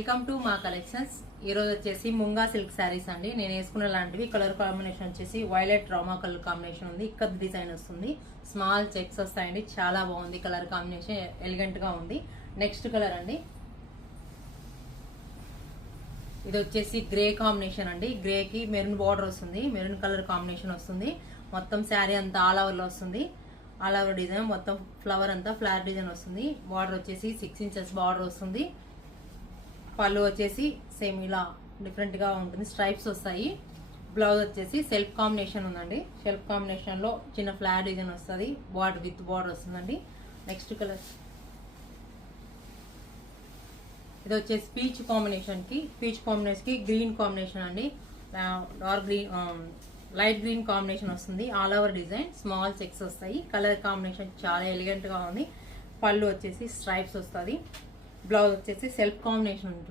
Welcome to మా collections. ఈరోజు వచ్చేసి ముంగా సిల్క్ శారీస్ అండి. నేను వేసుకున్న లాంటివి కలర్ కాంబినేషన్ వచ్చేసి వైలెట్ రామా కలర్ కాంబినేషన్ ఉంది. ఇక్కత్ డిజైన్ వస్తుంది, స్మాల్ చెక్స్ వస్తాయండి. చాలా బాగుంది కలర్ కాంబినేషన్, ఎలిగెంట్ గా ఉంది. నెక్స్ట్ కలర్ అండి, ఇది వచ్చేసి గ్రే కాంబినేషన్ అండి. గ్రే కి మెరూన్ బార్డర్ వస్తుంది, మెరూన్ కలర్ కాంబినేషన్ వస్తుంది. మొత్తం శారీ అంతా ఆల్ ఓవర్ లో వస్తుంది. ఆల్ ఓవర్ డిజైన్ మొత్తం ఫ్లవర్ అంతా ఫ్లవర్ డిజైన్ వస్తుంది. బార్డర్ వచ్చేసి 6 ఇంచెస్ బార్డర్ వస్తుంది. పళ్ళు వచ్చేసి సేమ్ ఇలా డిఫరెంట్ గా ఉంటుంది, స్ట్రైప్స్ వస్తాయి. బ్లౌజ్ వచ్చేసి సెల్ఫ్ కాంబినేషన్ ఉందండి. సెల్ఫ్ కాంబినేషన్ లో చిన్న ఫ్లవర్ డిజైన్ వస్తుంది, బార్డర్ విత్ బార్డర్ వస్తుందండి. నెక్స్ట్ కలర్, ఇది వచ్చేసి పీచ్ కాంబినేషన్ కి గ్రీన్ కాంబినేషన్ అండి. Dark green, light green combination వస్తుంది. All over design small checks వస్తాయి. కలర్ కాంబినేషన్ చాలా ఎలిగెంట్ గా ఉంది. పళ్ళు వచ్చేసి స్ట్రైప్స్ వస్తుంది. బ్లౌజ్ వచ్చేసి సెల్ఫ్ కాంబినేషన్ ఉంటుంది.